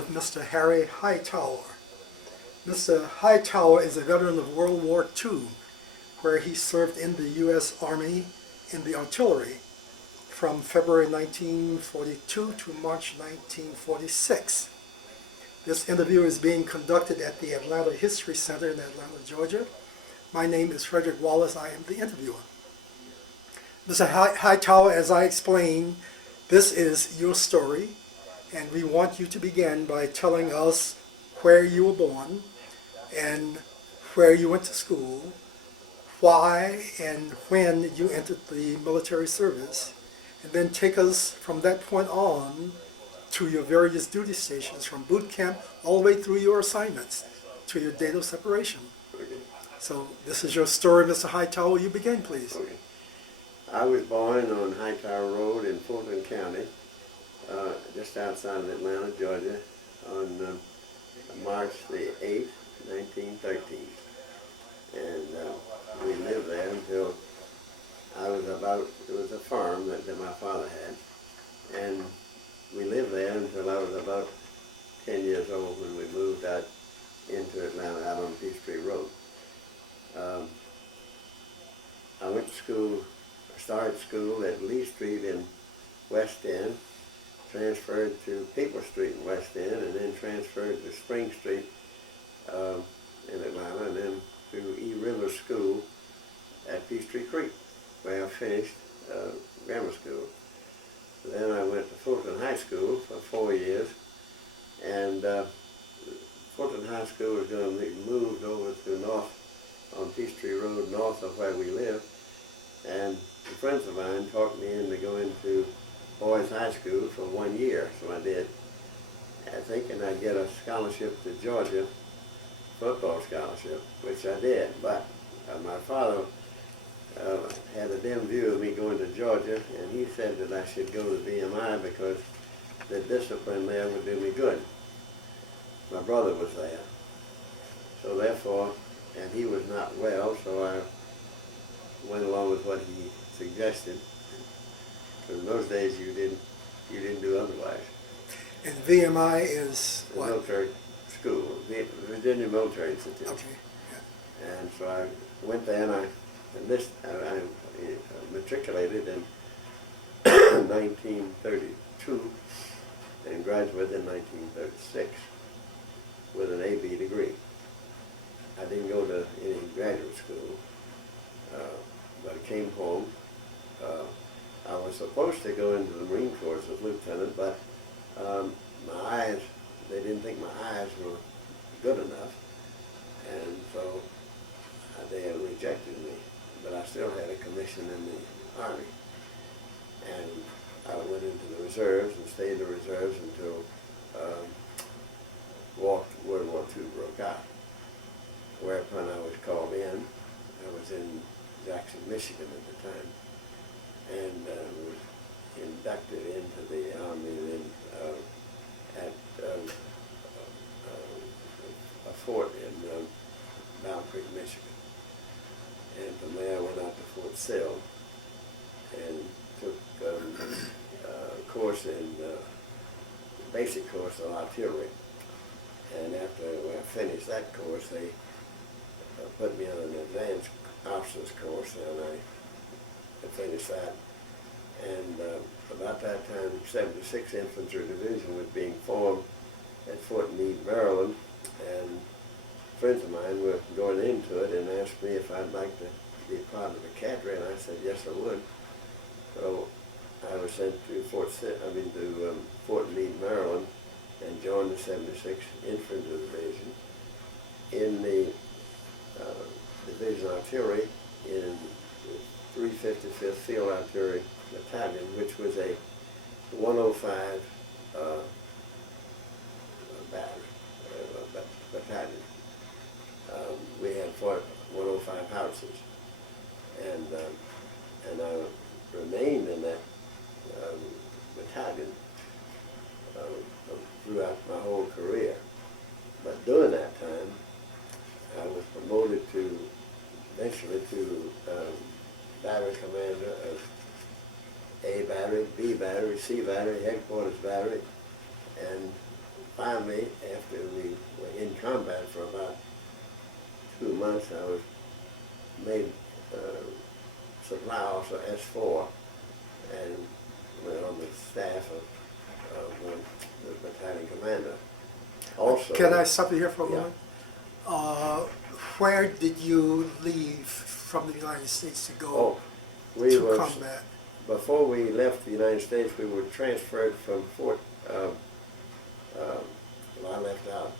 with Mr. Harry Hightower. Mr. Hightower is a veteran of World War II, where he served in the U.S. Army in the artillery from February 1942 to March 1946. This interview is being conducted at the Atlanta History Center in Atlanta, Georgia. My name is Frederick Wallace. I am the interviewer. Mr. Hightower, as I explained, this is your story, and we want you to begin by telling us where you were born and where you went to school, why and when you entered the military service, and then take us from that point on to your various duty stations, from boot camp all the way through your assignments to your date of separation. Okay. So this is your story, Mr. Hightower. You begin, please. Okay. I was born on Hightower Road in Fulton County, just outside of Atlanta, Georgia, on March the 8th, 1913. And we lived there until I was it was a farm that my father had. And we lived there until I was about 10 years old when we moved out into Atlanta, out on Peachtree Road. I went to school, started school at Lee Street in West End, transferred to People Street in West End, and then transferred to Spring Street in Atlanta, and then to E River School at Peachtree Creek, where I finished grammar school. Then I went to Fulton High School for 4 years, and Fulton High School was going to be moved over to north on Peachtree Road, north of where we live, and friends of mine talked me into going to Boys High School for 1 year, so I did. Thinking I'd get a scholarship to Georgia, football scholarship, which I did, but my father had a dim view of me going to Georgia, and he said that I should go to VMI because the discipline there would do me good. My brother was there, so therefore, and he was not well, so I went along with what he suggested. Because in those days you didn't do otherwise. And VMI is The what? military school, the Virginia Military Institute. Okay. Yeah. And so I went there, and I matriculated in 1932 and graduated in 1936 with an AB degree. I didn't go to any graduate school, but I came home. I was supposed to go into the Marine Corps as a lieutenant, but my eyes, they didn't think my eyes were good enough, and so they had rejected me. But I still had a commission in the Army, and I went into the reserves and stayed in the reserves until World War II broke out, whereupon I was called in. I was in Jackson, Michigan at the time, and was inducted into the Army then at a fort in Bound Creek, Michigan. And from there I went out to Fort Sill and took a course in basic course of artillery. And after I finished that course, they put me on an advanced officer's course, and I finished that. And about that time, 76 Infantry Division was being formed at Fort Meade, Maryland, and friends of mine were going into it and asked me if I'd like to be part of the cadre, and I said yes, I would. So I was sent to Fort Meade, Maryland, and joined the 76th Infantry Division in the Division Artillery in the 355th Field Artillery Battalion, which was a 105 battalion. We had 105 houses, and I remained in that battalion throughout my whole career. But during that time, I was promoted eventually to battery commander of A Battery, B Battery, C Battery, Headquarters Battery, and finally, after we were in combat for about 2 months, I was made supply officer S4 and went on the staff of the battalion commander. Also, Can I stop you here for a Yeah. moment? Where did you leave from the United States to go oh, we to was combat? before we left the United States, we were transferred from Fort. Well, I left out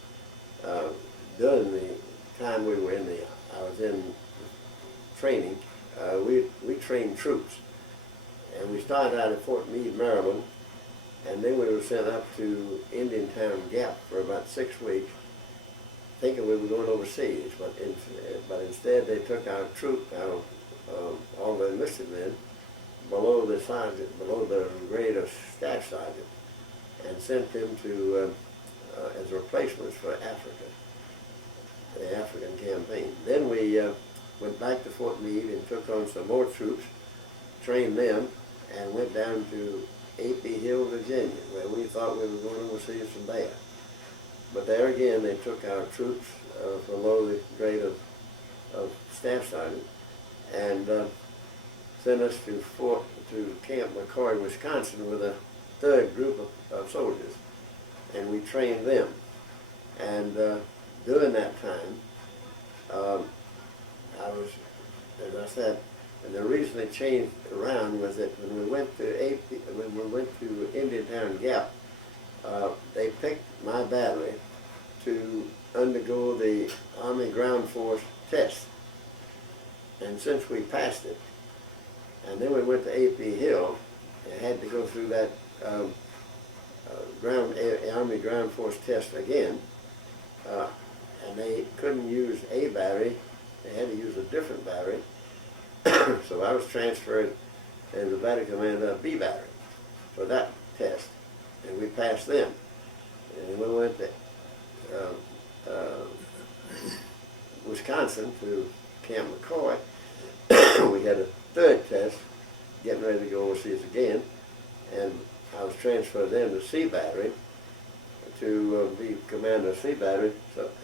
during the time we were I was in training. We trained troops, and we started out at Fort Meade, Maryland, and then we were sent up to Indiantown Gap for about 6 weeks, thinking we were going overseas. But instead, they took our troop, all the enlisted men, below the sergeant, below the grade of staff sergeant, and sent them to as replacements for Africa, the African campaign. Then we went back to Fort Meade and took on some more troops, trained them, and went down to A.P. Hill, Virginia, where we thought we were going overseas from there. But there again, they took our troops below the grade of staff sergeant and sent us to Camp McCoy, Wisconsin, with a third group of soldiers, and we trained them. And during that time, I was, as I said, and the reason they changed around was that when we went to Indiantown Gap, they picked my battery to undergo the Army Ground Force test. And since we passed it, and then we went to A.P. Hill and had to go through that Army Ground Force test again, and they couldn't use A battery, they had to use a different battery. So I was transferred as the battery commander of B battery for that test, and we passed them. And we went to Wisconsin to Camp McCoy. We had a third test, getting ready to go overseas again, and I was transferred then to C battery to be commander of C battery,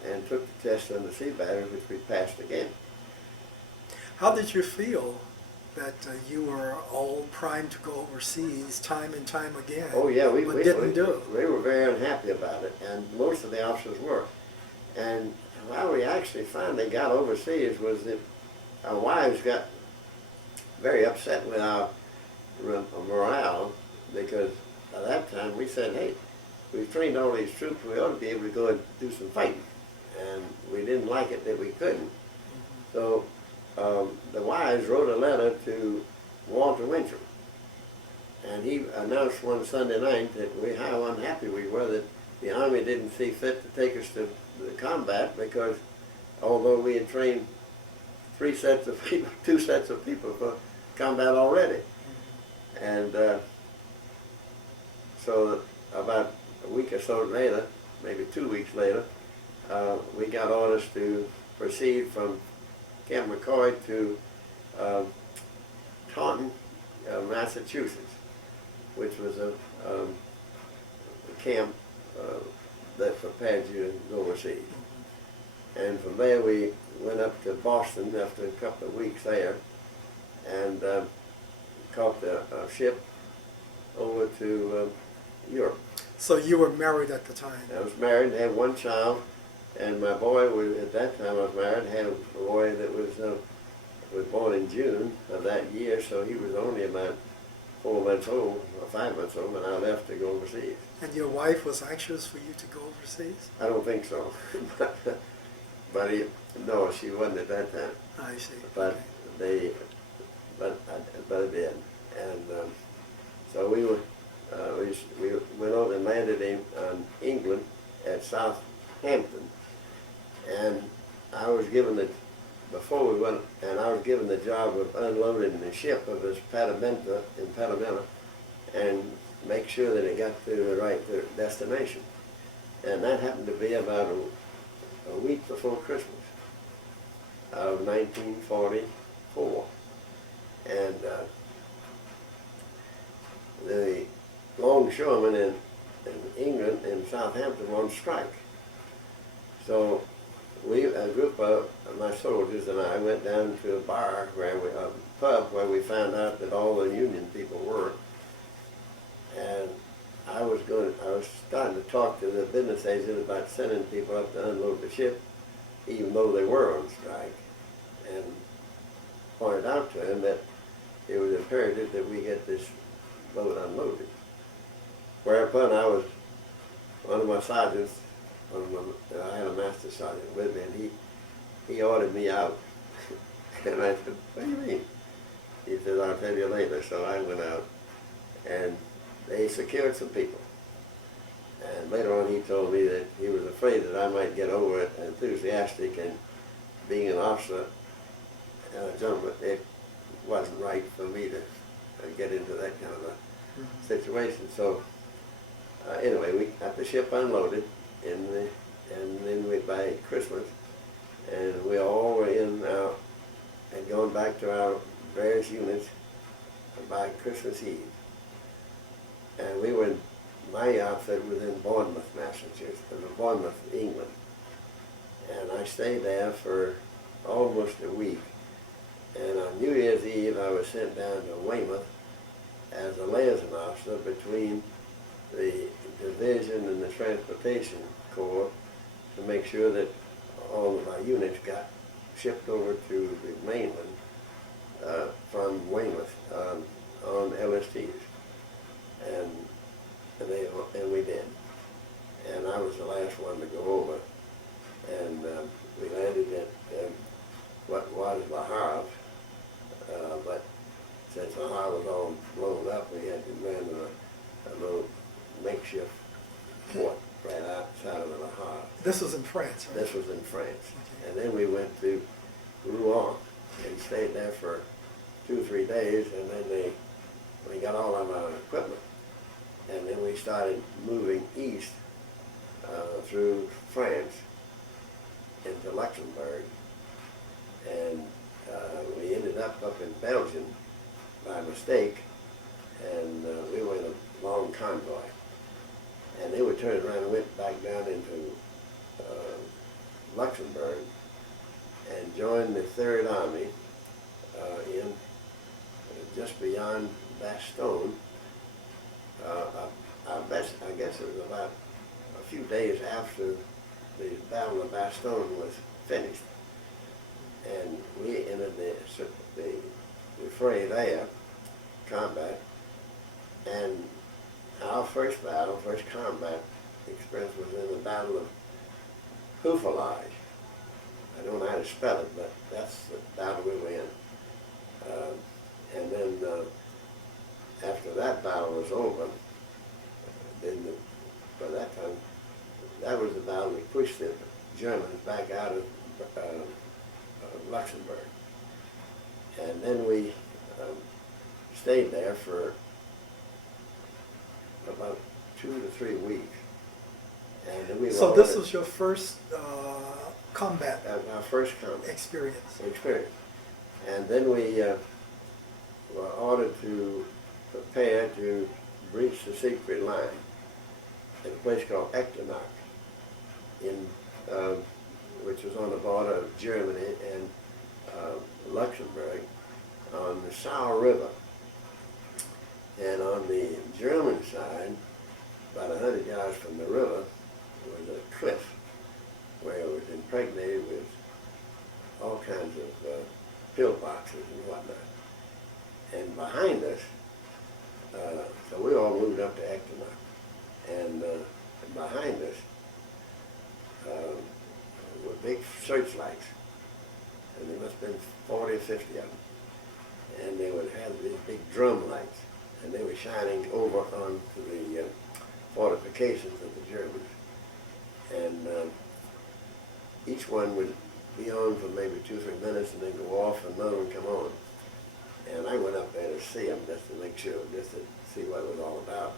and took the test on the C battery, which we passed again. How did you feel that you were all primed to go overseas time and time again? Oh yeah, we didn't do. We were very unhappy about it, and most of the officers were. And how we actually finally got overseas was that our wives got very upset with our morale, because by that time we said, hey, we've trained all these troops, we ought to be able to go and do some fighting. And we didn't like it that we couldn't. So the wives wrote a letter to Walter Winchell, and he announced one Sunday night that how unhappy we were that the Army didn't see fit to take us to the combat, because although we had trained 2 sets of people for combat already. And so about a week or so later, maybe 2 weeks later, we got orders to proceed from Camp McCoy to Taunton, Massachusetts, which was a camp that prepared you to go overseas. And from there we went up to Boston after a couple of weeks there, and caught the ship over to Europe. So you were married at the time? I was married, had one child, and my boy was, at that time I was married, had a boy that was born in June of that year, so he was only about 4 months old, or 5 months old, when I left to go overseas. And your wife was anxious for you to go overseas? I don't think so. No, she wasn't at that time. I see. But okay. but I did. And so we went over and landed in England at Southampton. And I was given the job of unloading the ship of this Patamenta and make sure that it got to the right destination. And that happened to be about a week before Christmas of 1944. And the longshoremen England and Southampton were on strike. So a group of my soldiers and I went down to a bar a pub where we found out that all the Union people were. And I was starting to talk to the business agent about sending people up to unload the ship, even though they were on strike, and pointed out to him that it was imperative that we get this boat unloaded. Whereupon one of my sergeants, I had a master sergeant with me, and he ordered me out. And I said, "What do you mean?" He said, "I'll tell you later." So I went out, and they secured some people. And later on he told me that he was afraid that I might get over it enthusiastic and being an officer and a gentleman, it wasn't right for me to get into that kind of a situation. So anyway, we got the ship unloaded and then by Christmas, and we all were in now and going back to our various units by Christmas Eve. And my outfit was in Bournemouth, Massachusetts, Bournemouth, England. And I stayed there for almost a week. And on New Year's Eve, I was sent down to Weymouth as a liaison officer between the division and the transportation corps to make sure that all of our units got shipped over to the mainland from Weymouth on LSTs. And we did. And I was the last one to go over. And we landed at what was the Havre, but since the Havre was all blown up, we had to land in a little makeshift port right outside of the Havre. This was in France, right? This was in France. Okay. And then we went to Rouen and stayed there for 2 or 3 days, and then we got all of our equipment. And then we started moving east through France into Luxembourg. And we ended up in Belgium by mistake, and we were in a long convoy. And then we turned around and went back down into Luxembourg and joined the Third Army in just beyond Bastogne. I guess it was about a few days after the Battle of Bastogne was finished. And we entered the fray there, combat, and our first combat experience was in the Battle of Houffalage. I don't know how to spell it, but that's the battle we were in. And then after that battle was over, by that time, that was the battle that pushed the Germans back out of Luxembourg. And then we stayed there for about 2 to 3 weeks. And then we So this was your first combat our first combat experience. And then we were ordered to prepare to breach the secret line at a place called Echternach, which was on the border of Germany and Luxembourg on the Saar River. And on the German side, about 100 yards from the river, was a cliff where it was impregnated with all kinds of pillboxes and whatnot. And behind us, so we all moved up to Echternach, and behind us were big searchlights, and there must have been 40 or 50 of them. And they would have these big drum lights, and they were shining over onto the fortifications of the Germans. And each one would be on for maybe 2 or 3 minutes and then go off and another one come on. And I went up there to see them just to make sure, just to see what it was all about.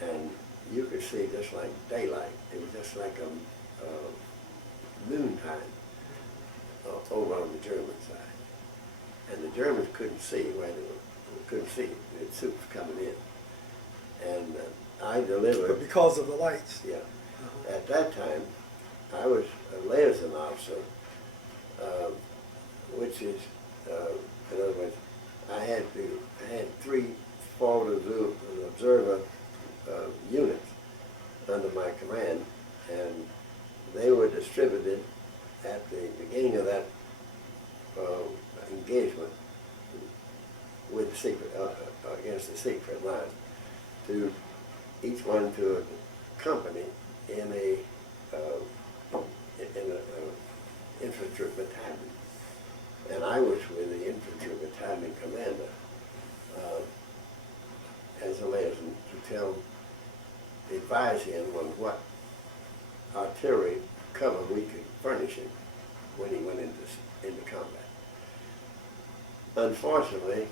And you could see just like daylight. It was just like noontime over on the German side. And the Germans couldn't see where they were, couldn't see the troops coming in. And I delivered. But because of the lights. Yeah. At that time, I was a liaison officer, which is, in other words, I had 3 forward observer units under my command, and they were distributed at the beginning of that engagement with the secret against the secret line, to each one to a company in a infantry battalion, and I was with the infantry battalion commander as a liaison to advise him on what artillery cover we could furnish him when he went into combat. Unfortunately,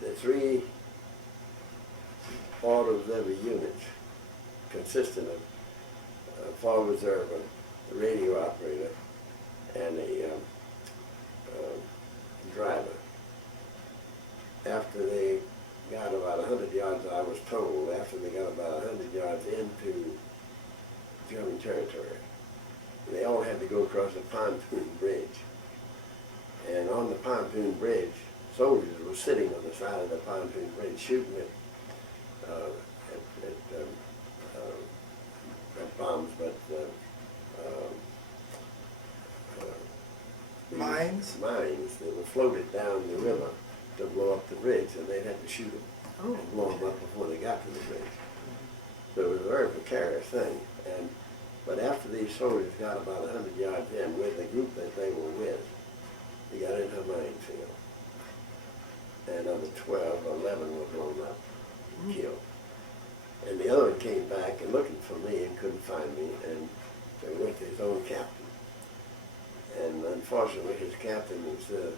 the 3 forward observer units consisted of a forward observer, a radio operator, and a driver. After they got about 100 yards, I was told, after they got about 100 yards into German territory, they all had to go across a pontoon bridge. And on the pontoon bridge, soldiers were sitting on the side of the pontoon bridge shooting at bombs, but Mines? Mines that were floated down the river to blow up the bridge, and they had to shoot them and blow them up before they got to the bridge. So it was a very precarious thing. But after these soldiers got about 100 yards in with the group that they were with, they got into a minefield. And of the 12, 11 were blown up and killed. And the other one came back and looking for me and couldn't find me, and so he went to his own captain. And unfortunately, his captain, instead of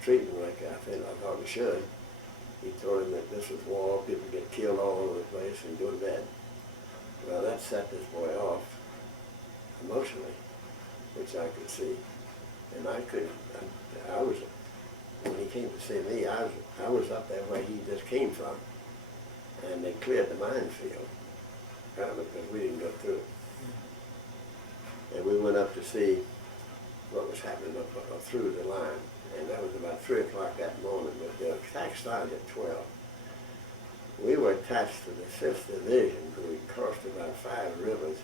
treating him like I thought he should, he told him that this was war, people get killed all over the place, and go to bed. Well, that set this boy off emotionally, which I could see. And when he came to see me, I was up there where he just came from, and they cleared the minefield because we didn't go through it. And we went up to see what was happening up through the line, and that was about 3 o'clock that morning, but the attack started at 12. We were attached to the 5th Division, who had crossed about 5 rivers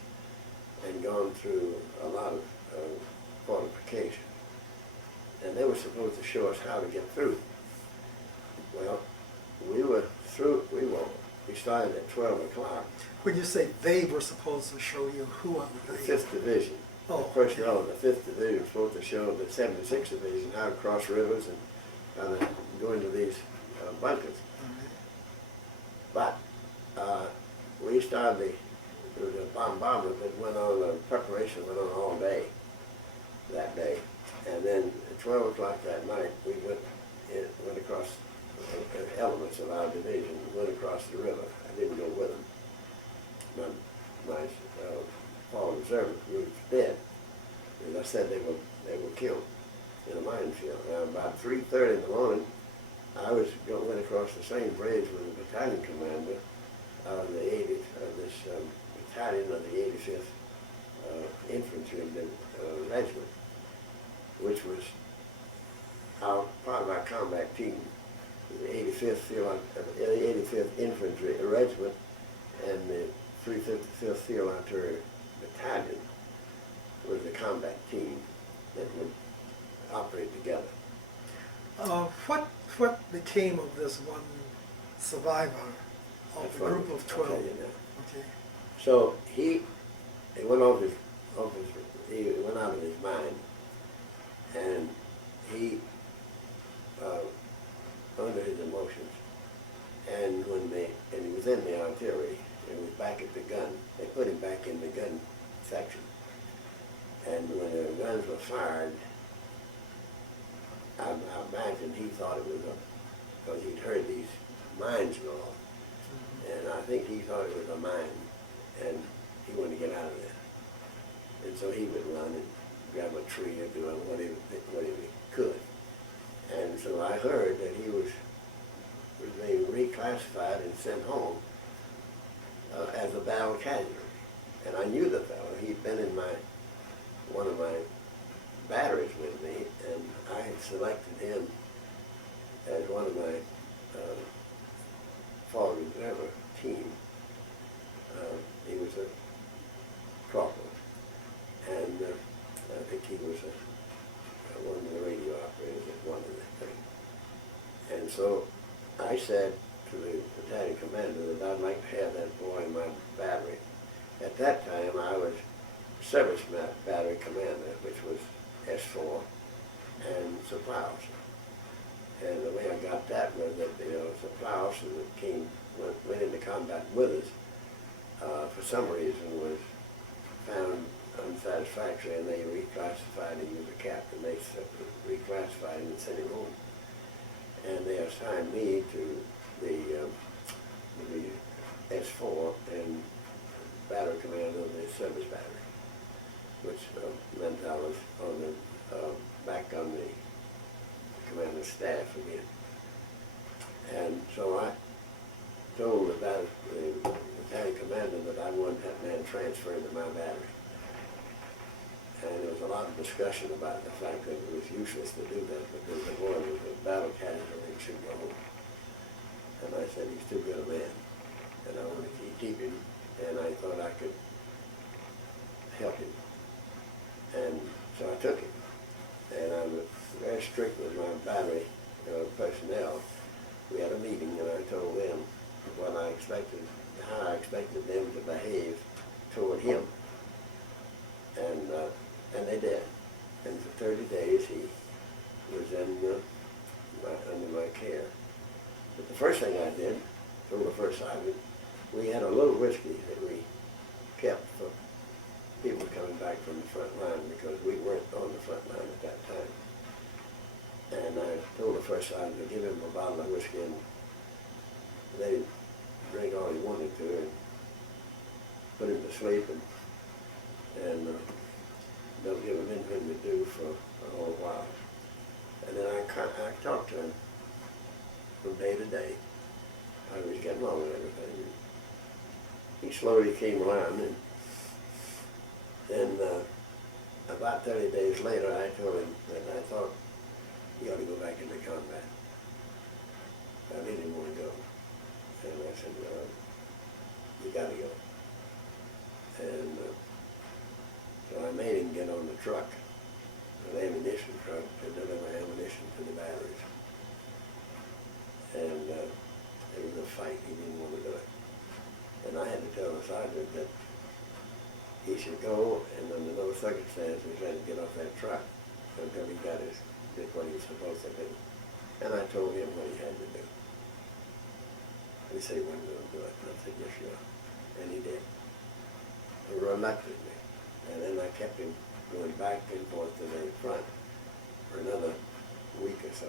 and gone through a lot of fortification. And they were supposed to show us how to get through. Well, we started at 12 o'clock. When you say they were supposed to show you, who are The they? 5th Division. Oh, The personnel of the 5th Division was supposed to show the 76th Division how to cross rivers and how to go into these bunkers. But we started there was a bombardment that went on, preparation went on all day that day. And then at 12 o'clock that night, we went across elements of our division, went across the river. I didn't go with them. My forward observer group was dead. As I said, they were killed in a minefield. Now, about 3:30 in the morning, I went across the same bridge with the battalion commander of this battalion of the 85th Infantry Regiment, which was part of our combat team. The 85th Infantry Regiment and the 355th Field Artillery Battalion was the combat team that would operate together. What became of this one survivor of That's the group of 12? I'll tell you now. Okay. So he went he went out of his mind, and he under his emotions, and he was in the artillery, and he was back at the gun. They put him back in the gun section, and when the guns were fired, I imagine he thought it was because he'd heard these mines go off, and I think he thought it was a mine, and he wanted to get out of there. And so he would run and grab a tree or do whatever he could. And so I heard that he was being reclassified reclassified and sent home as a battle casualty. And I knew the fellow. He'd been in one of my batteries with me, and I had selected him as one of my fall reserve team. He was a corporal, and I think he was one of the radio operators at one of the things. And so I said to the battalion commander that I'd like to have that boy in my battery. At that time, I was service battery commander, which was S4 and supply officer. And the way I got that was that the supply officer that went into combat with us, for some reason was found unsatisfactory, and they reclassified him as a captain. They reclassified him and sent him home. And they assigned me to the S4 and battery commander of the service battery, which meant I was on back on the commander's staff again. And so I told the battalion commander that I wanted that man transferred to my battery. And there was a lot of discussion about the fact that it was useless to do that because the boy was a battle casualty and should go home. And I said, he's too good a man, and I wanted to keep him, and I thought I could help him. And so I took him. And I was very strict with my battery personnel. We had a meeting, and I told them what I expected, how I expected them to behave toward him. And they did. And for 30 days he was under my care. But the first thing I did, told the first sergeant, we had a little whiskey that we kept for people coming back from the front line because we weren't on the front line at that time. And I told the first sergeant to give him a bottle of whiskey, and they drink all he wanted to and put him to sleep and don't give him anything to do for a whole while. And then I talked to him from day to day. I was getting along with everything. He slowly came around, and then about 30 days later I told him that I thought he ought to go back into combat. I didn't want to go. And I said, well, you got to go. And so I made him get on the truck, an ammunition truck, to deliver ammunition to the batteries. And there was a fight. He didn't want to do it. And I had to tell the sergeant that he should go, and under those circumstances, had to get off that truck until he did what he was supposed to do. And I told him what he had to do. He said he wasn't going to do it. And I said, yes, you are. And he did. Reluctantly. And then I kept him going back and forth to the front for another week or so.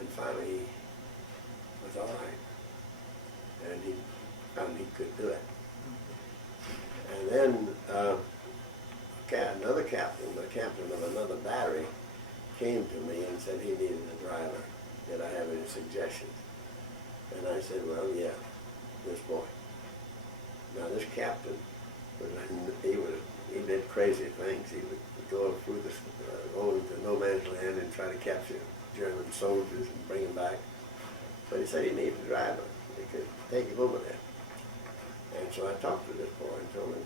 And finally, he was all right. And he found he could do it. And then another captain, the captain of another battery, came to me and said he needed a driver. Did I have any suggestions? And I said, well, yeah, this boy. Now this captain, he did crazy things. He would go through go into no man's land and try to capture German soldiers and bring them back. But he said he needed a driver. He could take him over there. And so I talked to this boy and told him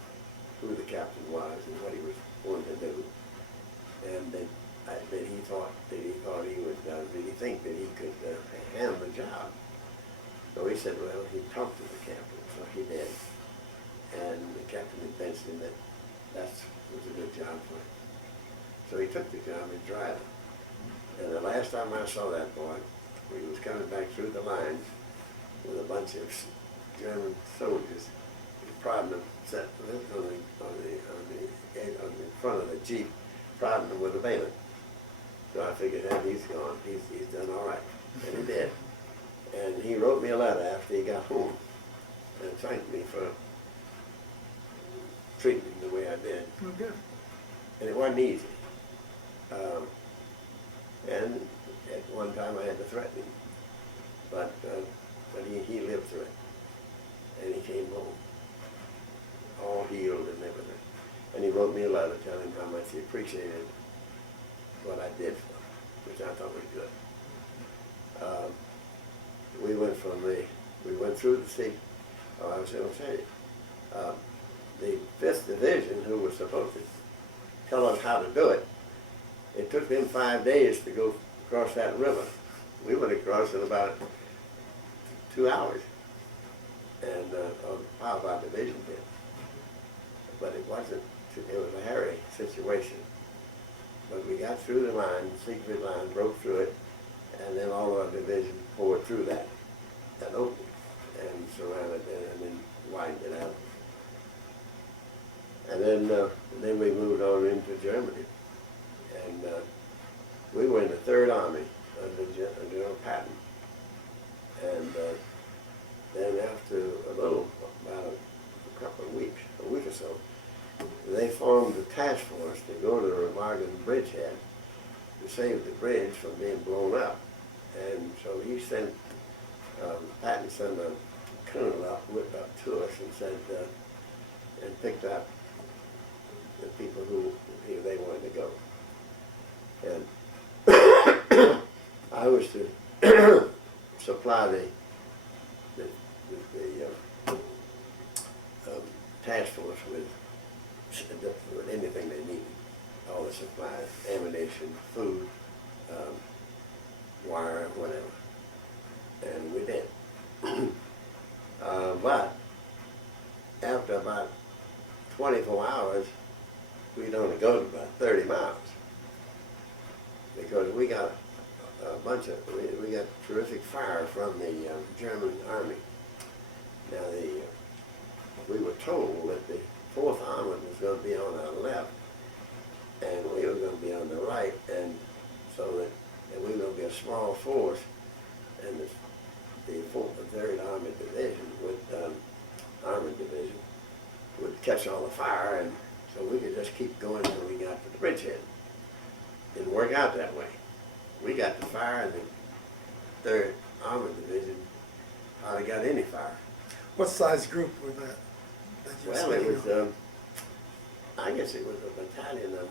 who the captain was and what he was going to do. And did he think that he could handle the job? So he said, well, he talked to the captain, so he did. And the captain convinced him that that was a good job for him. So he took the job as driver. And the last time I saw that boy, he was coming back through the lines with a bunch of German soldiers, prodding them, set on the front of the Jeep, prodding them with a bayonet. So I figured, hey, he's gone. He's done all right. And he did. And he wrote me a letter after he got home and thanked me for treating him the way I did. Oh, good. And it wasn't easy. And at one time I had to threaten him. But but he lived through it. And he came home, all healed and everything. And he wrote me a letter telling how much he appreciated what I did for him, which I thought was good. We went through the sea. Oh, I was going to tell you. The 5th Division, who was supposed to tell us how to do it, it took them 5 days to go across that river. We went across in about 2 hours, and half our division did. But it was a hairy situation. But we got through the line, secret line, broke through it, and then all of our division poured through that opening and surrounded it and then widened it out. And then we moved on into Germany. And we were in the 3rd Army under General Patton. And then after about a couple of weeks, a week or so, they formed a task force to go to the Remagen bridgehead to save the bridge from being blown up. And so he sent, Patton sent a colonel up to us and said, and picked up the people who they wanted to go. And I was to supply the task force with anything they needed, all the supplies, ammunition, food, wire, whatever. And we did. But after about 24 hours, we'd only go to about 30 miles because we got we got terrific fire from the German army. Now we were told that the 4th Armored was going to be on our left, and we were going to be on the right, and so that we were going to be a small force, and the 3rd Armored Division Armored Division would catch all the fire, and so we could just keep going until we got to the bridgehead. Didn't work out that way. We got the fire, and the 3rd Armored Division hardly got any fire. What size group was that? Well, it was, I guess it was a battalion of...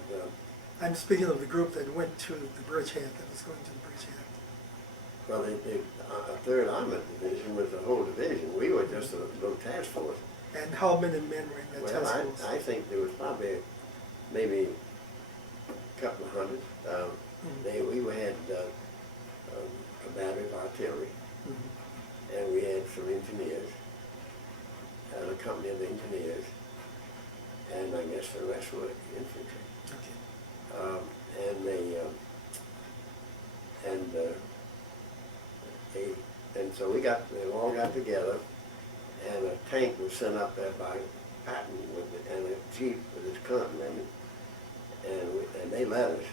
I'm speaking of the group that went to the bridgehead, that was going to the bridgehead. Well, the 3rd Armored Division was the whole division. We were just a little task force. And how many men were in that task force? I think there was probably maybe a couple of hundred. We had a battery of artillery, and we had some engineers, and a company of engineers, and I guess the rest were infantry. And so they all got together, and a tank was sent up there by Patton and a jeep with his company, and they led us,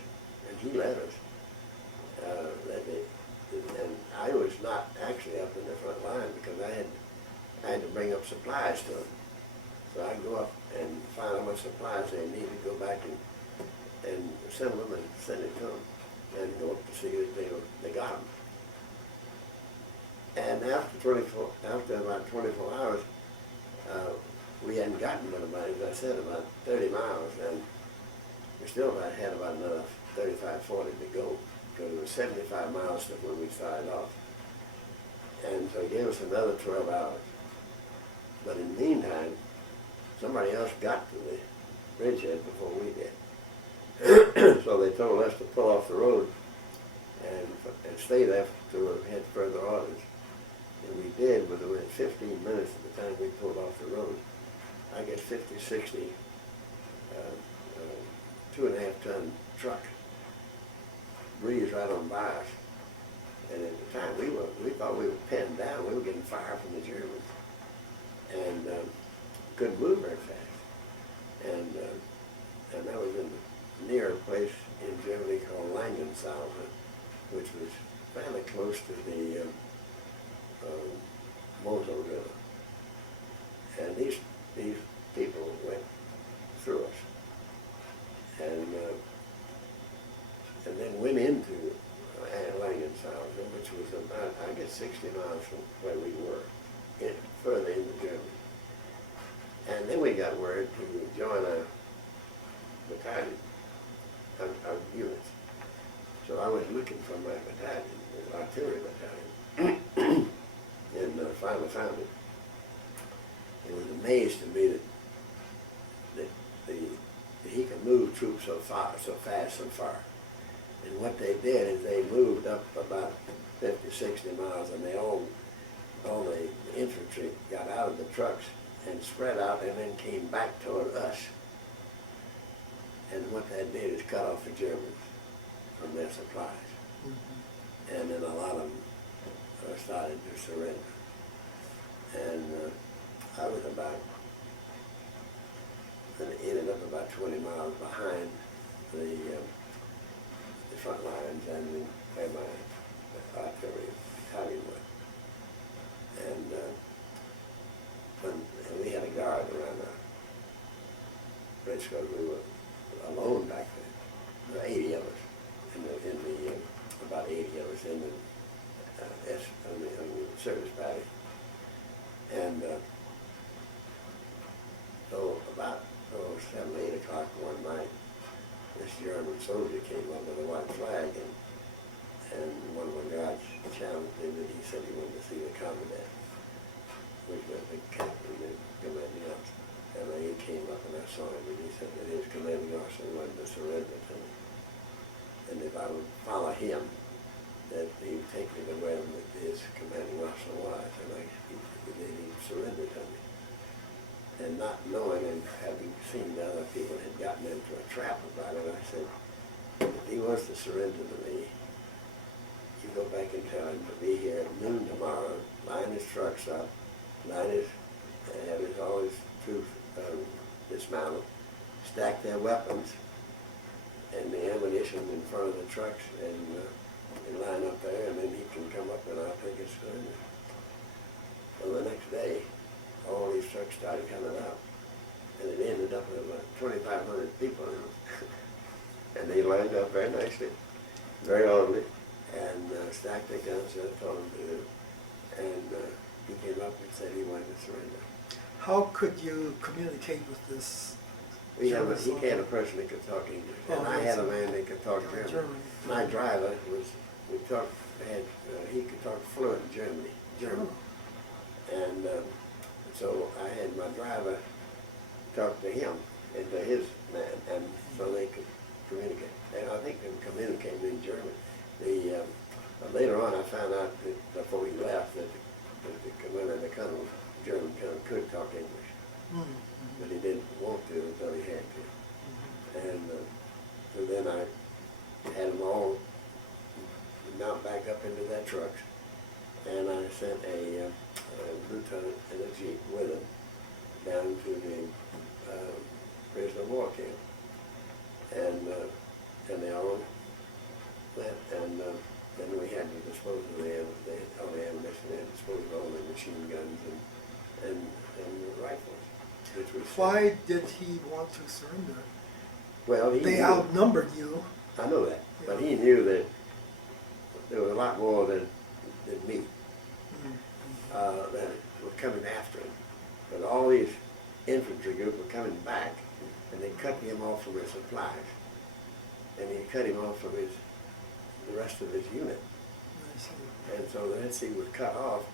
and he led us. And I was not actually up in the front line because I had to bring up supplies to them. So I'd go up and find out what supplies they needed, go back and assemble them and send it to them, and go up to see that they got them. And after about 24 hours, we hadn't gotten but about, as I said, about 30 miles, and we still had about another 35, 40 to go, because it was 75 miles from when we started off. And so it gave us another 12 hours. But in the meantime, somebody else got to the bridgehead before we did. So they told us to pull off the road and stay there to head further orders. And we did, but within 15 minutes of the time we pulled off the road, I guess 50, 60, 2.5-ton truck breezed right on by us. And at the time we thought we were pinned down. We were getting fire from the Germans, and couldn't move very fast. And that was in near a place in Germany called Langensalza, which was fairly close to the Mosel River. And these people went through us, and then went into Langensalza, which was about, I guess, 60 miles from where we were. finally got word to join a battalion of units. So I was looking for my battalion, the artillery battalion, and finally found it. It was amazed to me that he could move troops so fast, so far. And what they did is they moved up about 50, 60 miles, and all the infantry got out of the trucks and spread out and then came back toward us. And what that did is cut off the Germans from their supplies. Mm-hmm. And then a lot of them started to surrender. And I was ended up about 20 miles behind the front lines and where my artillery battalion was. And we had a guard around our bridge because we were alone back then. There were 80 of us, about 80 of us in the service battery. And so about 7, 8 o'clock one night, this German soldier came up with a white flag, and one of the guards challenged him, and he said he wanted to see the commandant, which was the captain, the commanding officer. And he came up and I saw him, and he said that his commanding officer wanted to surrender to me. And if I would follow him, that he would take me to where his commanding officer was, and he surrendered to me. And not knowing and having seen that other people had gotten into a trap about it, I said, if he wants to surrender to me, you go back and tell him to be here at noon tomorrow, line his trucks up, have all his troops dismounted, stack their weapons and the ammunition in front of the trucks, and line up there, and then he can come up and I'll take his surrender. So the next day, all these trucks started coming out, and it ended up with about 2,500 people in them. And they lined up very nicely, very orderly, and stacked their guns as I told them to do. And he came up and said he wanted to surrender. How could you communicate with this? He had a person that could talk English, and I had a man that could talk German. My driver he could talk fluent German. Oh. And so I had my driver talk to him and to his man, and so they could communicate. And I think they were communicating in German. Later on, I found out that before he left that the colonel, German colonel, could talk English, but he didn't want to until he had to. And so then I had them all mount back up into their trucks, and I sent a lieutenant in a jeep with him down to the prisoner of war camp, and they all went, and then we had to dispose of all the ammunition, and dispose of all the machine guns and the rifles. Which was Why did he want to surrender? Well, they outnumbered you. I know that, but he knew that there was a lot more than me that were coming after him. But all these infantry groups were coming back, and they cut him off from his supplies, and he cut him off from the rest of his unit. I see. And so as he was cut off,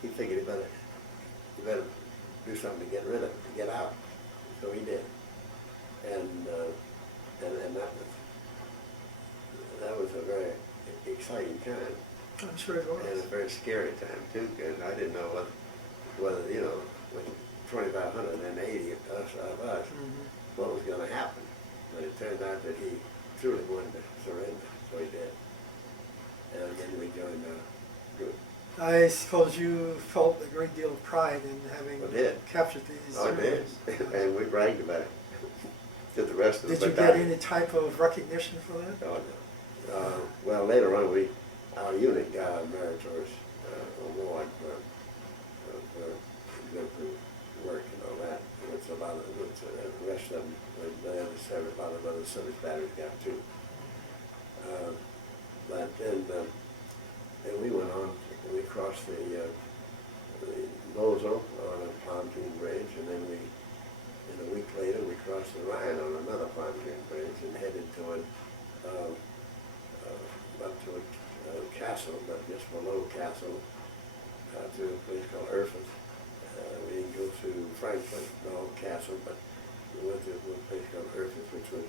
he figured he better do something to get rid of it, to get out. So he did, and that was a very exciting time. I'm sure it was. And a very scary time too, because I didn't know whether with 2,500 and 80 of us, what was going to happen. But it turned out that he truly wanted to surrender, so he did. And then we joined the group. I suppose you felt a great deal of pride in having captured these. I did, and we bragged about it to the rest of the battalion. Did you get any type of recognition for that? Oh, no. Well, later on, our unit got a meritorious award for exemplary work and all that. Which the rest of them, a lot of other service batteries got too. But then we went on, and we crossed the Bulge on a pontoon bridge, and then we Castle, but just below Castle, to a place called Erfurt. We didn't go through Frankfurt, no Castle, but we went to a place called Erfurt, which was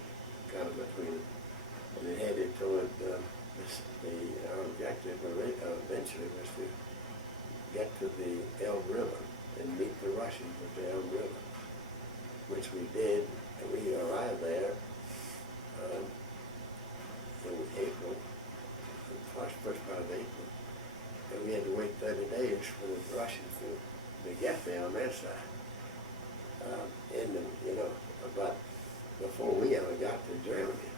kind of between them. And it headed toward our objective eventually was to get to the Elbe River and meet the Russians at the Elbe River, which we did. And we arrived there in April, first part of April, and we had to wait 30 days for the Russians to get there on their side. But before we ever got to Germany,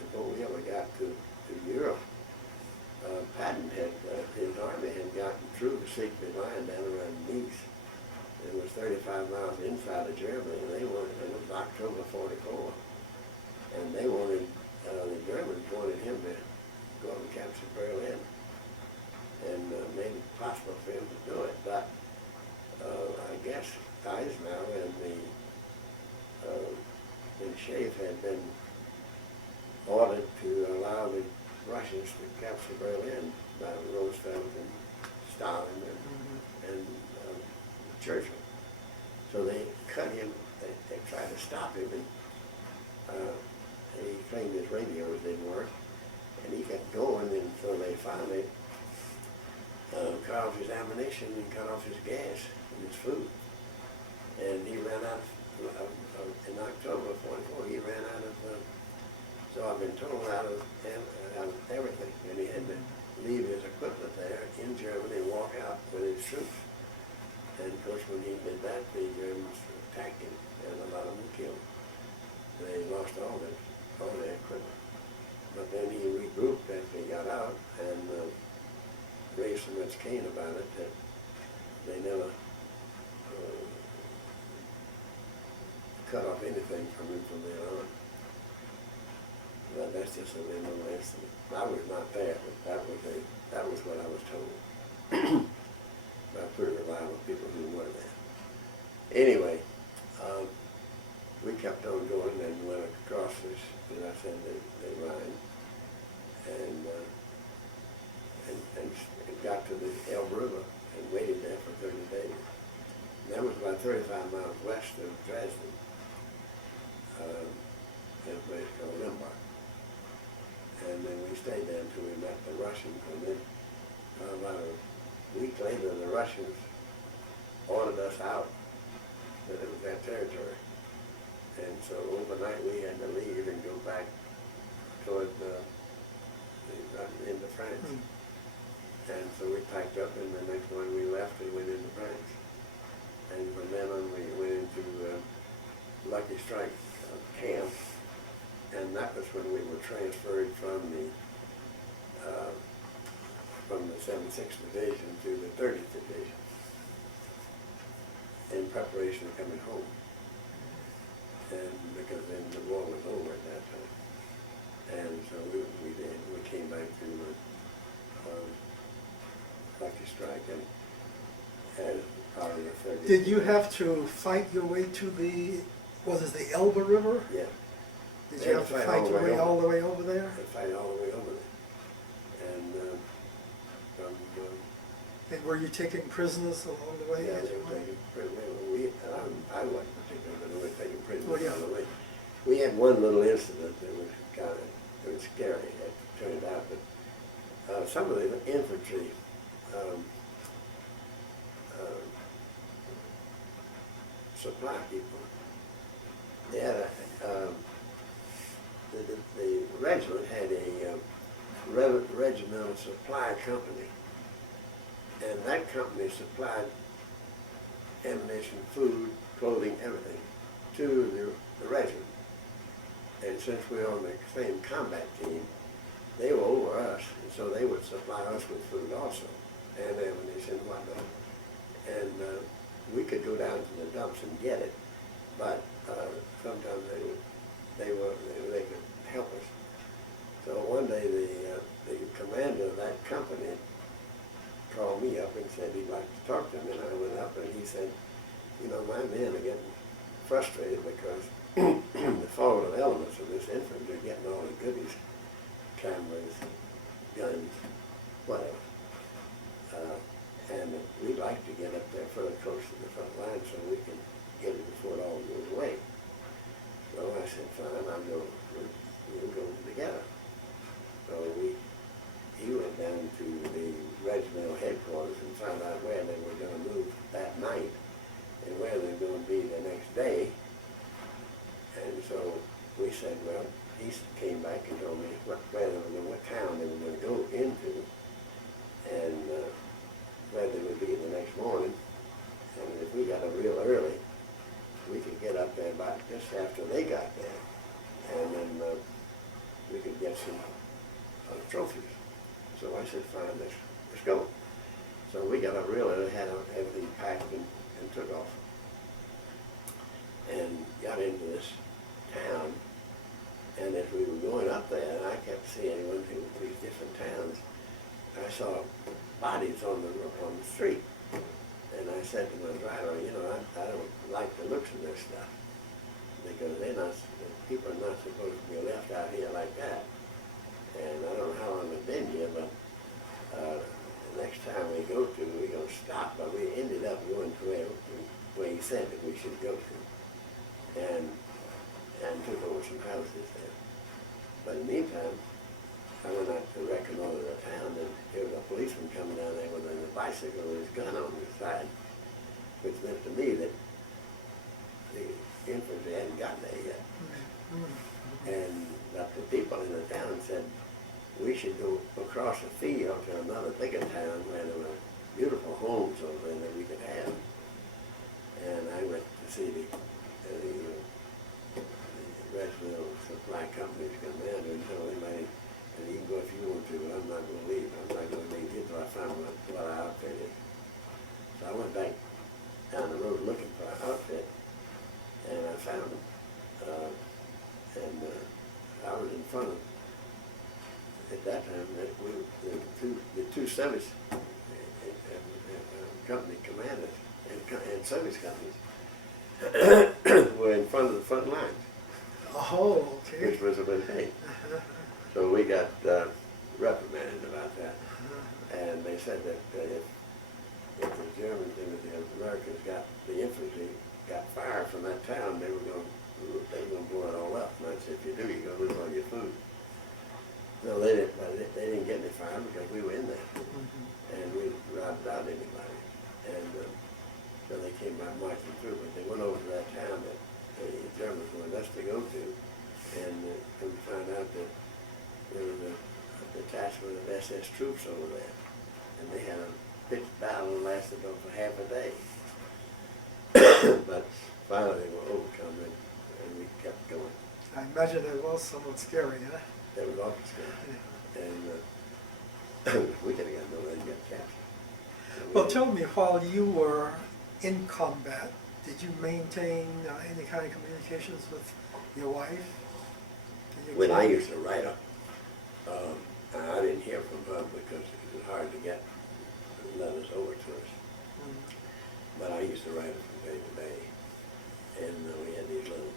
before we ever got to Europe, Patton his army had gotten through the secret line down around Nice. It was 35 miles inside of Germany, and it was October 44. And they wanted, the Germans wanted him to go up and capture Berlin, and made it possible for him to do it. But I guess Eisenhower and Schaeff had been ordered to allow the Russians to capture Berlin by Roosevelt and Stalin and Churchill. So they cut him, they tried to stop him, and he claimed his radios didn't work, and he kept going, and so they finally cut off his ammunition and cut off his gas and his food. And he ran out in October of 44, he ran out of, so I've been told, out of everything, and he had to leave his equipment there in Germany and walk out with his troops. And of course, when he did that, the Germans attacked him, and a lot of them were killed. They lost all their equipment. But then he regrouped after he got out and raised so much cane about it that they never cut off anything from him from then on. But that's just a little estimate. I was not there, but that was what I was told by pretty reliable people who were there. Anyway, we kept on going and went across this, as I said, the Rhine, and got to the Elbe River and waited there for 30 days. And that was about 35 miles west of Dresden, in a place called Limburg. And then we stayed there until we met the Russians, and then about a week later the Russians ordered us out, that it was their territory. And so overnight we had to leave and go back toward into France. And so we packed up, and the next morning we left and went into France. And from then on we went into Lucky Strike camp, and that was when we were transferred from the 76th Division to the 30th Division in preparation of coming home. And because then the war was over at that time. And so we came back to Lucky Strike and as part of the 30th. Did you have to fight your way to was it the Elbe River? Yeah. Did you have to fight your way all the way over there? I fight all the way over there. And And were you taking prisoners along the way? yeah, as they you were went? taking prisoners. I wasn't particularly, but they were taking prisoners Oh, yeah. on the way. We had one little incident that was it was scary, it turned out, but some of the infantry supply people, they had the regiment had a regimental supply company, and that company supplied ammunition, food, clothing, everything to the regiment. And since we were on the same combat team, they were over us, and so they would supply us with food also, and ammunition and whatnot. And we could go down to the dumps and get it, but sometimes they could help us. So one day the commander of that company called me up and said he'd like to talk to me, and I went up and he said, you know, my men are getting frustrated because the forward elements of this infantry are getting all the goodies, cameras, guns, whatever. And we'd like to get up there further close to the front line so we can get it before it all goes away. So I said, fine, we'll go together. So he went down to the regimental headquarters and found out where they were going to move that night and where they were going to be the next day. And so we said, well, he came back and told me what town they were going to go into and where they would be the next morning. And if we got up real early, we could get up there about just after they got there. And then we could get some trophies. So I said, fine, let's go. So we got up real early, had everything packed and took off. And got into this town. And as we were going up there, and I kept seeing went to these different towns, I saw bodies on the street. And I said to my driver, you know, I don't like the looks of this stuff because people are not supposed to be left out here like that. And I don't know how long they've been here, but the next time we're going to stop. But we ended up going to where he said that we should go to, and took over some houses there. But in the meantime, I went out to reconnoiter the town, and there was a policeman coming down there with a bicycle with his gun on his side, which meant to me that the infantry hadn't gotten there yet. And but the people in the town said we should go across the field to another bigger town where there were beautiful homes over there that we could have. And I went to see the regimental supply company's commander and told him, and you can go if you want to, but I'm not going to leave. I'm not going to leave until I find what our outfit is. So I went back down the road looking for our outfit, and I found them. I was in front of, at that time, the two service company commanders and service companies were in front of the front lines. Oh, okay. Which was a mistake. So we got reprimanded about that. And they said that if the Germans and the Americans the infantry got fire from that town, they were going to blow it all up. And I said, if you do, you're going to lose all your food. No, they didn't get any fire because we were in there. And we robbed out anybody. And so they came by marching through, but they went over to that town that the Germans wanted us to go to, and we found out that there was a detachment of SS troops over there, and they had a pitched battle that lasted over half a day. But finally they were overcome, and we kept going. I imagine it was somewhat scary, huh? That was awful scary. Yeah. And we could have got nowhere to get captured. Well, tell me, while you were in combat, did you maintain any kind of communications with your wife? When I used to write her, I didn't hear from her because it was hard to get letters over to us. But I used to write her from day to day. And we had these little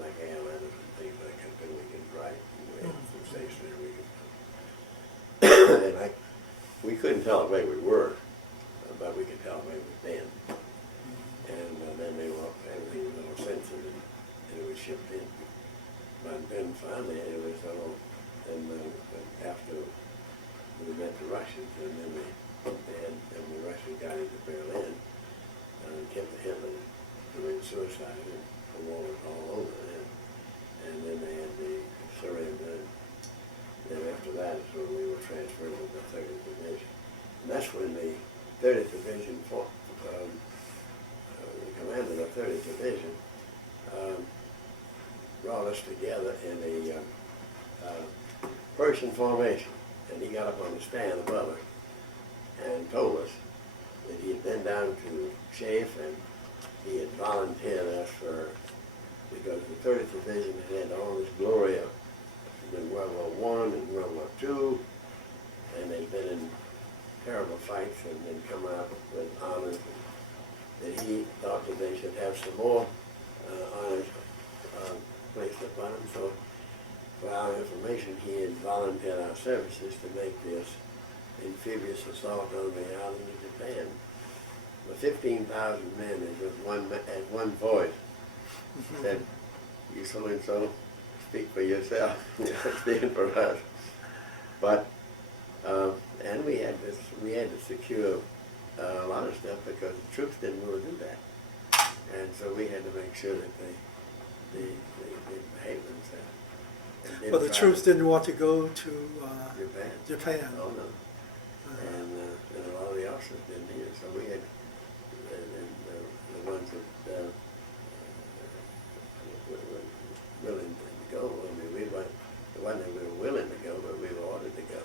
like air letters and things like that we could write. And we had some stationery and we couldn't tell where we were, but we could tell where we'd been. And then everything was all censored and it was shipped in. But then finally it was all, and after we met the Russians, and then and the Russians got into Berlin, Hitler committed suicide, and the war was all over then. And then they had the surrender. Then after that is when we were transferred to the 30th Division. And that's when the 30th Division, the commander of the 30th Division, brought us together in a Persian formation. And he got up on the stand above us and told us that he had been down to Chafe and he had volunteered us because the 30th Division had all this glory of in World War I and World War II, and they'd been in terrible fights and then come out with honors. And that he thought that they should have some more honors placed upon them. So for our information, he had volunteered our services to make this amphibious assault on the island of Japan. The 15,000 men as one voice said, "You so and so, speak for yourself." Speaking for us. But and we had to secure a lot of stuff because the troops didn't want to do that, and so we had to make sure that they behaved themselves. And But the troops didn't want to go to Japan. Oh no. And a lot of the officers didn't either. So we had the ones that were willing to go. I mean, it wasn't that we were willing to go, but we were ordered to go.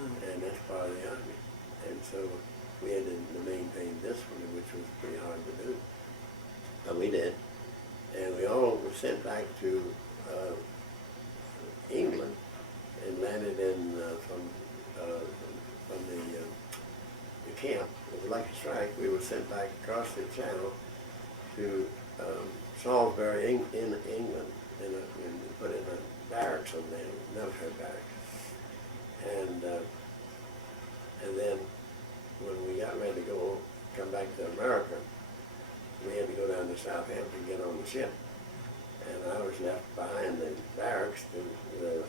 And that's part of the army. And so we had to maintain discipline, which was pretty hard to do. But we did. And we all were sent back to England and landed in from the camp. It was like a strike. We were sent back across the channel to Salisbury, in England, and put in a barracks on there, military barracks. And then when we got ready to come back to America, we had to go down to Southampton and get on the ship. And I was left behind the barracks with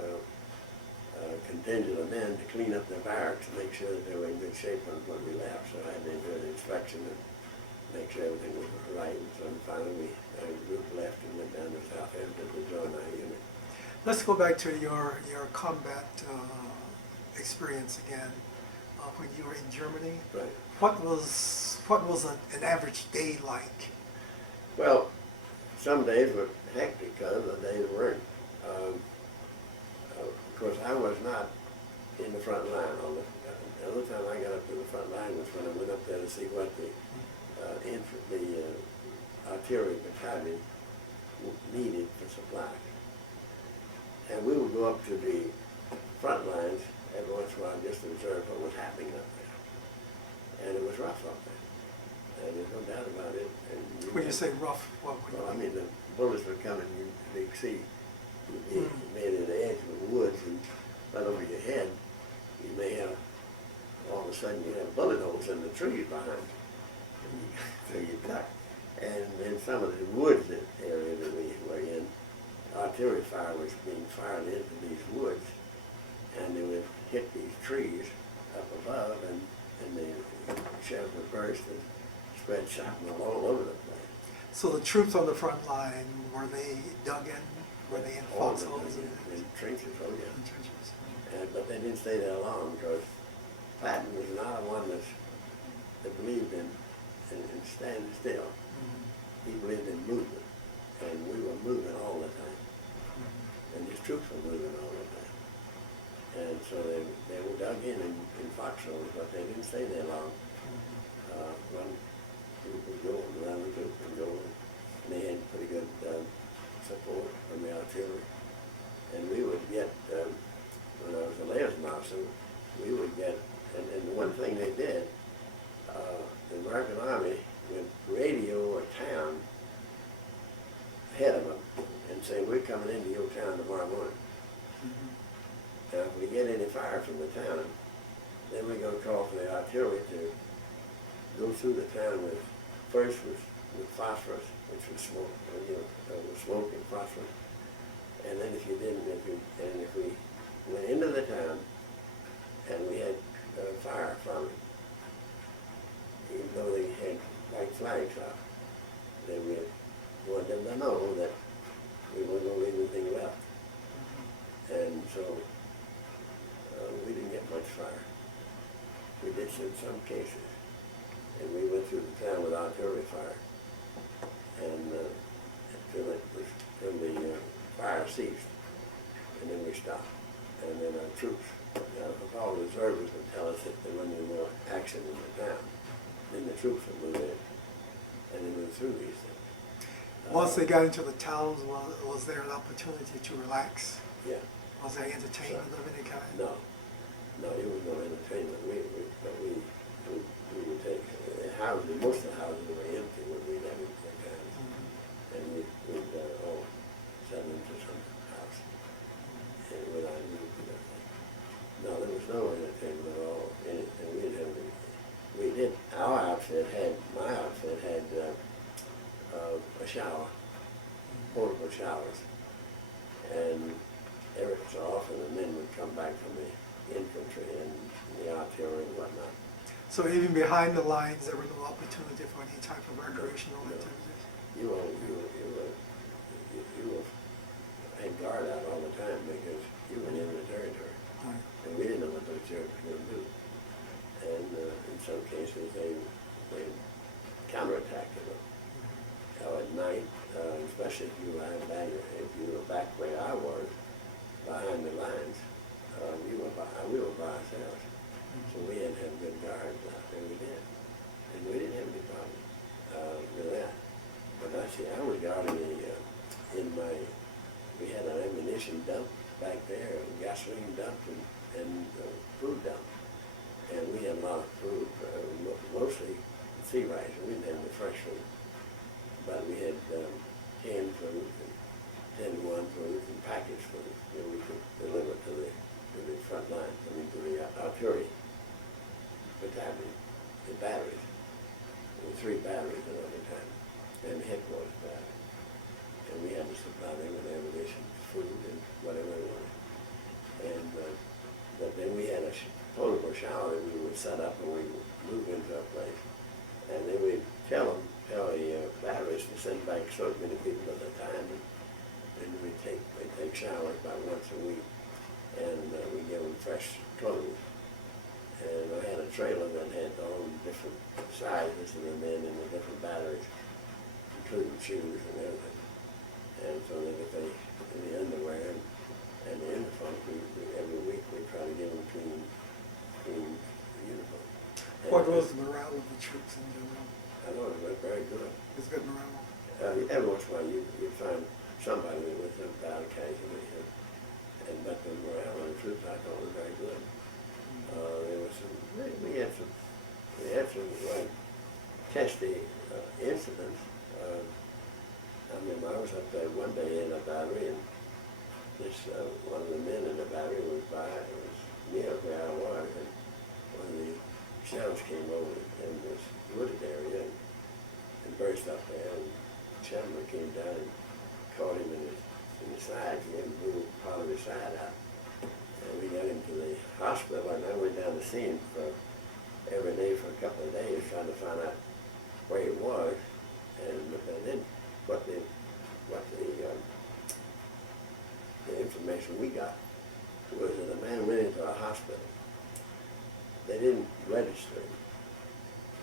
a contingent of men to clean up the barracks and make sure that they were in good shape when we left. So I had to do an inspection and make sure everything was right. And so finally our group left and went down to Southampton to join our unit. Let's go back to your combat experience again. When you were in Germany, Right. what was an average day like? Well, some days were hectic, other days weren't. Of course, I was not in the front line. The other time I got up to the front line was when I went up there to see what the artillery battalion needed for supplies. And we would go up to the front lines every once in a while and just observe what was happening up there. And it was rough up there. And there's no doubt about it. And When you say rough, what would you well, I mean? mean, the bullets were coming, you could see, you made it the edge of the woods and right over your head. You may have, all of a sudden, you have bullet holes in the trees behind you. So you duck. And in some of the woods area that we were in, artillery fire was being fired into these woods, and they would hit these trees up above, and the shells would burst and spread shrapnel all over the place. So the troops on the front line, were they dug in? Were they in All foxholes? in trenches, oh yeah. In trenches? But they didn't stay there long because Patton was not one that believed in standing still. He believed in movement, and we were moving all the time. And his troops were moving all the time. And so they were dug in foxholes, but they didn't stay there long. One group would go, and another group would go, and they had pretty good support from the artillery. And we would get, when I was a liaison officer, we would get, and the one thing they did, the American Army would radio a town ahead of them and say, "We're coming into your town tomorrow morning." Now, if we get any fire from the town, then we're going to call for the artillery to go through the town first with phosphorus, which was smoke, with smoke and phosphorus. And then if we went into the town and we had fire from it, even though they had white flags up, then we wanted them to know that we weren't going to leave anything left. And so we didn't get much fire. We did in some cases. And we went through the town with artillery fire. And until the fire ceased. And then we stopped. And then our troops, all the observers would tell us that there wasn't any more action in the town. Then the troops would move in. And they moved through these things. Once they got into the towns, was there an opportunity to relax? Yeah. Was there entertainment of any kind? No, there was no entertainment. But we would take houses. Most of the houses were empty when we got into the town, and we'd all settle into some house and without moving and everything. No, there was no entertainment at all. And we didn't have any. We did. My outfit had a shower, portable showers, and every so often the men would come back from the infantry and the artillery and whatnot. So even behind the lines, there was no opportunity for any type of recreational activities? You were had guard out all the time because you were in the territory. Right. And we didn't know what those territories were going to do. And in some cases, they counterattacked it. At night, especially if you were back where I was, behind the lines, we were by ourselves. So we had to have good guards out there. We did, and we didn't have any problem with that. But I was guarding we had an ammunition dump back there, a gasoline dump, and food dump. And we had a lot of food, mostly sea rice. We didn't have any fresh food. But we had canned food and 10-to-1 food and packaged food that we could deliver to the front line, to the artillery battalion, the batteries. There were 3 batteries at one time, and the headquarters battery. And we had to supply them with ammunition, food, and whatever they wanted. And but then we had a portable shower that we would set up when we would move into a place. And then we'd tell the batteries to send back so many people at a time. And we'd take showers about once a week. And we'd give them fresh clothes. And I had a trailer that had all the different sizes of the men in the different batteries, including shoes and everything. And so that if they, in the underwear and the uniforms, every week we try to give them clean uniform. What was the morale of the troops in general? I know it was very good. It was good morale? Every once in a while you'd find somebody that was a battle casualty, but the morale of the troops I thought was very good. There was we had some like testy incidents. I remember I was up there one day in a battery, and this one of the men in the battery was near where I was, and one of the shells came over in this wooded area and burst up there, and Chandler came down and caught him in the side, and blew part of his side out. And we got him to the hospital, and I went down to see him every day for a couple of days, trying to find out where he was. And then the information we got was that a man went into a hospital. They didn't register him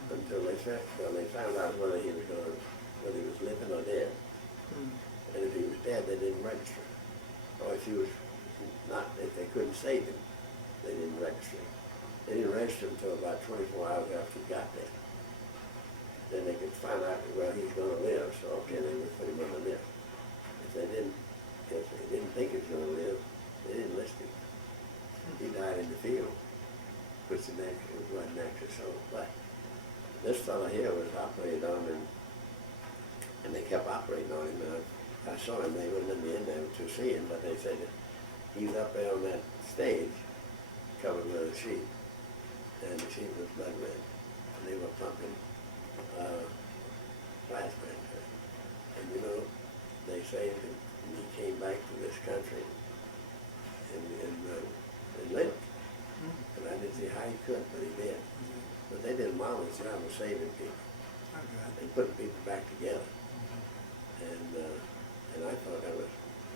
until they found out whether he was living or dead. And if he was dead, they didn't register him. Or if they couldn't save him, they didn't register him. They didn't register him until about 24 hours after he got there. Then they could find out, well, he's going to live, so okay, they would put him on the list. If they didn't think he was going to live, they didn't list him. He died in the field, which wasn't actually so. But this fellow here was operated on, and they kept operating on him. And I saw him. They wouldn't let me in there to see him, but they said that he was up there on that stage, covered with a sheet, and the sheet was blood red, and they were pumping plasma into it. And they saved him, and he came back to this country and lived. And I didn't see how he could, but he did. But they did a marvelous job of saving people and putting people back together. And I thought that was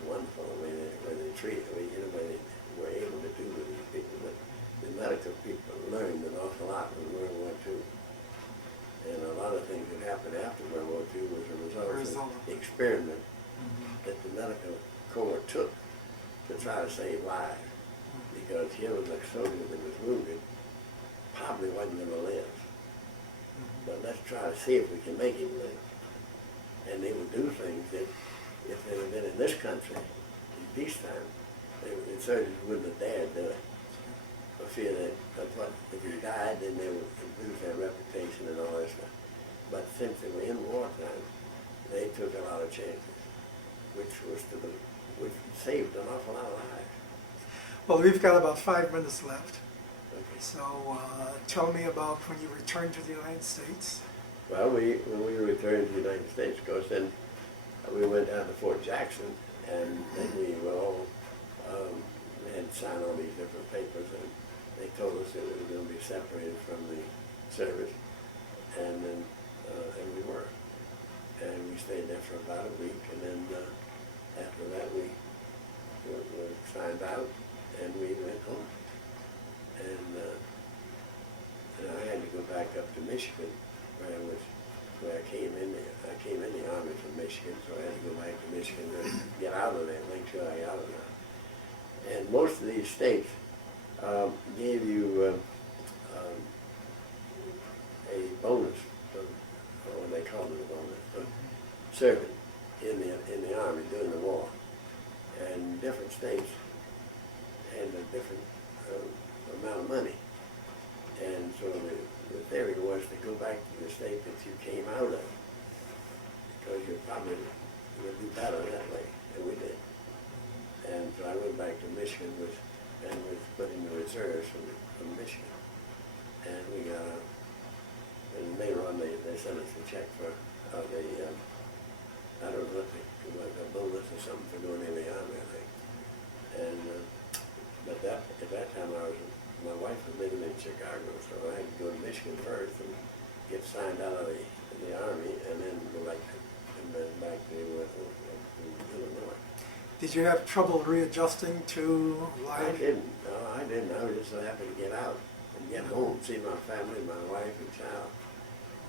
wonderful the way they treated, what they were able to do with these people. But the medical people learned an awful lot from World War II. And a lot of things that happened after World War II was a result of the experiment that the medical corps took to try to save lives. Because here was a soldier that was wounded, probably wasn't going to live. But let's try to see if we can make him live. And they would do things that, if they had been in this country in peacetime, the surgeons wouldn't have dared do it. For fear that if he died, then they would lose their reputation and all that stuff. But since they were in wartime, they took a lot of chances. which saved an awful lot of lives. Well, we've got about 5 minutes left. Okay. So tell me about when you returned to the United States. Well, when we returned to the United States, of course, then we went down to Fort Jackson, and then we were all, we had to sign all these different papers, and they told us that we were going to be separated from the service, and then, and we were. And we stayed there for about a week, and then after that we were signed out, and we went home. And I had to go back up to Michigan, where I came in the Army from Michigan, so I had to go back to Michigan to get out of there, make sure I got out of there. And most of these states gave you a bonus, or they called it a bonus, for serving in the Army during the war. And different states had a different amount of money. And so the theory was to go back to the state that you came out of, because you probably would do better that way, and we did. And so I went back to Michigan and was put in the reserves from Michigan. And we got out, and later on they sent us a check for I don't know what a bonus or something for going in the Army, I think. And but at that time my wife was living in Chicago, so I had to go to Michigan first and get signed out of the Army, and then go back to Illinois. Did you have trouble readjusting to life? I didn't. No, I didn't. I was just so happy to get out and get home, see my family, my wife and child.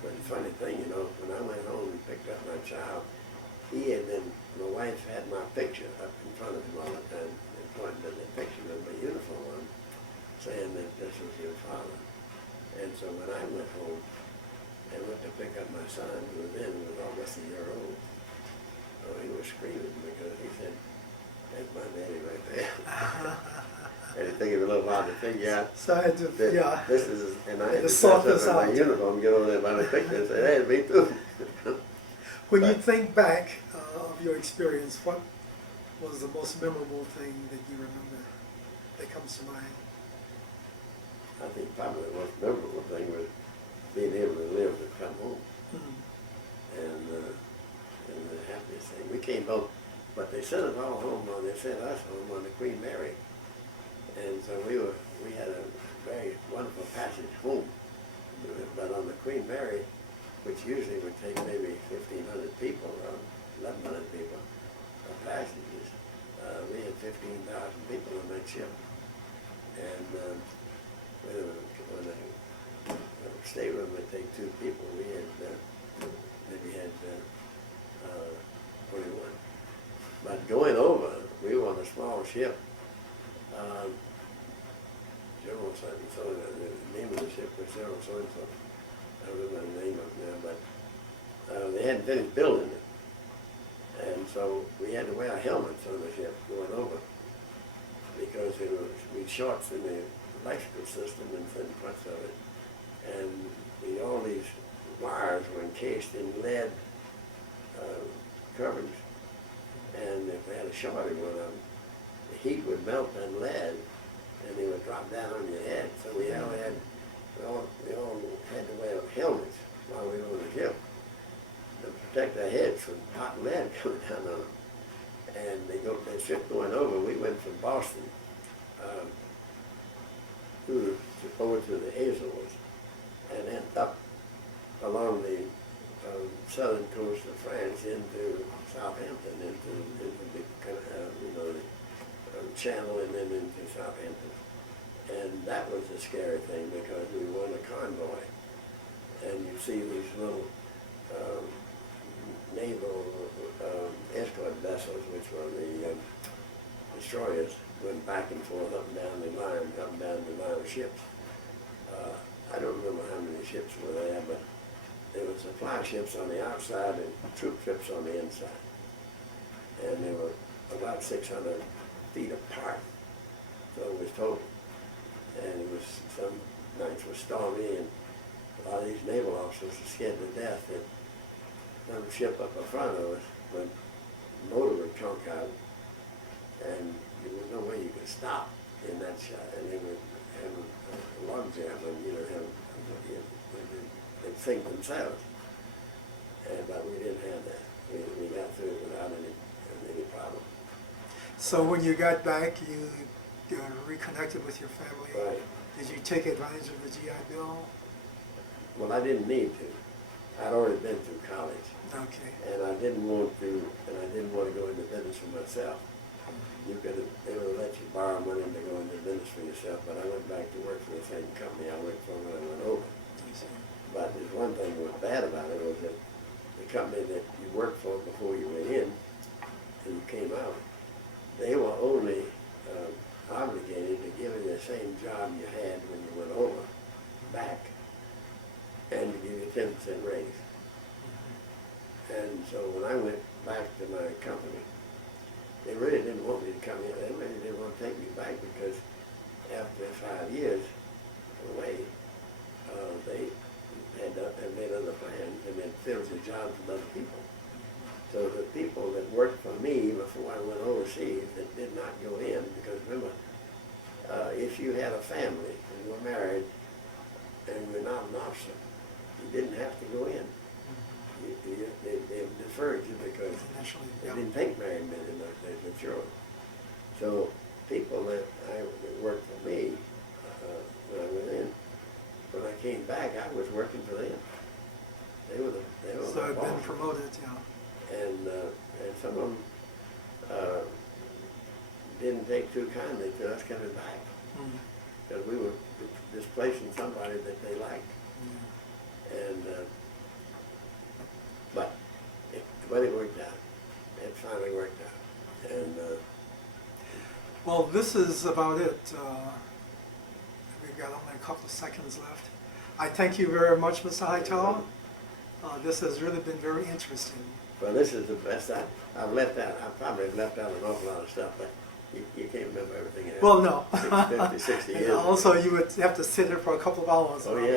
But the funny thing, you know, when I went home and picked up my child, my wife had my picture up in front of him all the time, and pointed at the picture with my uniform on, saying that this was your father. And so when I went home and went to pick up my son, who was almost a year old, he was screaming because he said, "That's my daddy right there." And it took him a little while to figure out. So I had to, yeah. This is, and I had to sort dress this up in my out. uniform, get over there by the picture and say, "Hey, me too." When you think back of your experience, what was the most memorable thing that you remember that comes to mind? I think probably the most memorable thing was being able to live to come home. Mm-hmm. And the happiest thing. We came home, but they sent us all home they sent us home on the Queen Mary. And so we had a very wonderful passage home. But on the Queen Mary, which usually would take maybe 1,500 people, or 1,100 people, passengers, we had 15,000 people on that ship. And when a stateroom would take 2 people, we had maybe had 21. But going over, we were on a small ship. General so the name of the ship was General so-and-so. I don't remember the name of it now, but they hadn't finished building it. And so we had to wear helmets on the ship going over, because we shorts in the electrical system in certain parts of it. And all these wires were encased in lead coverings. And if they had a short in one of them, the heat would melt that lead, and they would drop down on your head. So we all had to wear helmets while we were on the ship to protect our heads from hot lead coming down on them. And the ship going over, we went from Boston over to the Azores, and then up along the southern coast of France into Southampton, into the channel, and then into Southampton. And that was a scary thing, because we were on a convoy, and you see these little naval escort vessels, which were the destroyers, went back and forth up and down the line of ships. I don't remember how many ships were there, but there were supply ships on the outside and troop ships on the inside. And they were about 600 feet apart, so it was total. And it was, some nights were stormy, and a lot of these naval officers were scared to death that some ship up in front of us would motor would conk out, and there was no way you could stop in that shot, and they would have a log jam, and they'd sink themselves. But we didn't have that. We got through it without any problem. So when you got back, you reconnected with your family. Right. Did you take advantage of the GI Bill? Well, I didn't need to. I'd already been through college, Okay. and I didn't want to go into business for myself. They would have let you borrow money to go into business for yourself, but I went back to work for the same company I worked for when I went over. But there's one thing that was bad about it was that the company that you worked for before you went in and you came out, they were only obligated to give you the same job you had when you went over back, and to give you a 10% raise. And so when I went back to my company, they really didn't want me to come in. They really didn't want to take me back because after 5 years away, they had made other plans and then filled the jobs with other people. So the people that worked for me before I went overseas that did not go in, because remember, if you had a family and were married and were not an officer, you didn't have to go in. They deferred you because they didn't take married men in those days, but sure. So people that worked for me when I went in, when I came back, I was working for them. They were the So I've been boss. promoted, yeah. And some of them didn't take too kindly to us coming back, because we were displacing somebody that they liked. And but it worked out. It finally worked out. And Well, this is about it. We've got only a couple of seconds left. I thank you very much, Mr. Hightower. This has really been very interesting. well, this is the best. I've left out. I probably have left out an awful lot of stuff, but you can't remember everything. Well, no. 50, 60 And years. also, you would have to sit here for a couple of hours. Oh yeah.